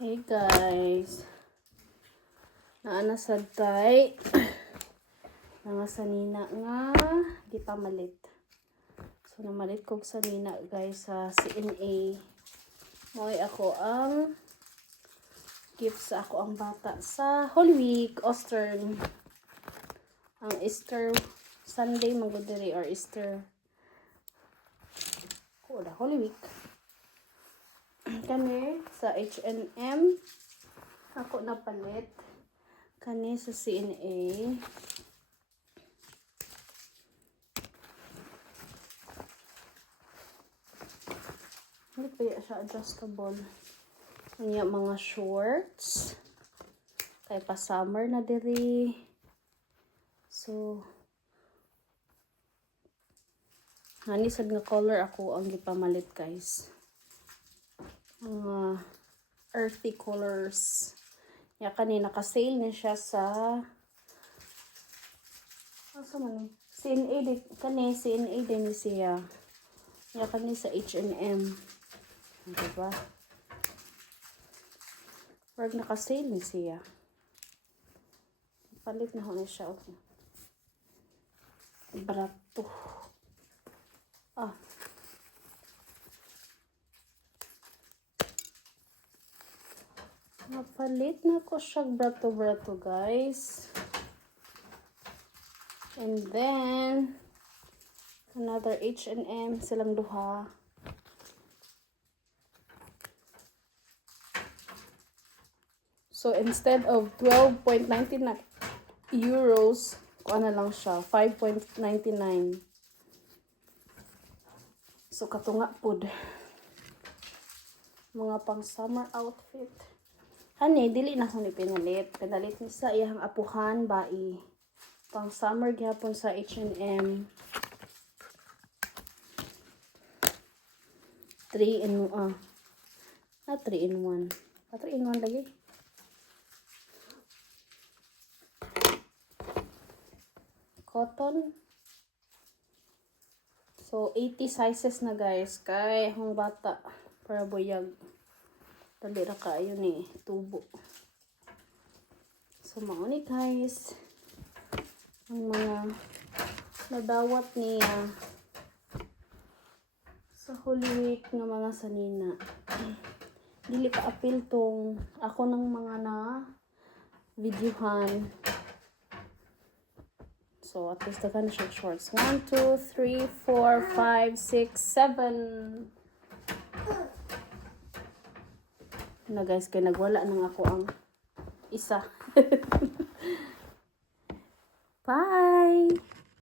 Hey guys, naanasad tay mga sanina nga di pa malit. So namalit kog sanina guys sa CNA. Moy ako ang gift sa ako ang bata sa Holy Week, Eastern. Ang Easter Sunday magudiri or Easter. Holy Week. Kani sa H&M ako napalit. Kani sa CNA. Hindi pa siya adjustable. Kanya mga shorts. Kay pa summer na diri. So hani sad nga color ako ang gipamalit guys. Mga earthy colors. Ya kanina naka-sale na siya sa asa man ni? CNA din siya. Ya kani sa H&M. Diba? Wag naka-sale ni siya. Palit na ho na siya. Okay. Barato. Napalit na ko siya brato-brato guys. And then another H&M silang duha. So instead of 12.99 euros, kuha na lang siya 5.99. So katunga pod. Mga pang summer outfit. Hani, dili na ko ni pinalit. Pinalit ni sa iyang apuhan, bai. Pang summer gyapon sa H&M. 3 in 1. Not 3 in 1. 3 in 1 lagi. Cotton. So, 80 sizes na guys. Kay akong bata. Para buyag. Dali ra kaayo ni tubo. So mauni guys ang mga nadawat niya sa Holy Week nga mga sanina. Dili pa apil tong ako ng mga na videohan. So at least na siya shorts. 1, 2, 3, 4, 5, 6, 7. Na guys, kaya nagwala nang ako ang isa.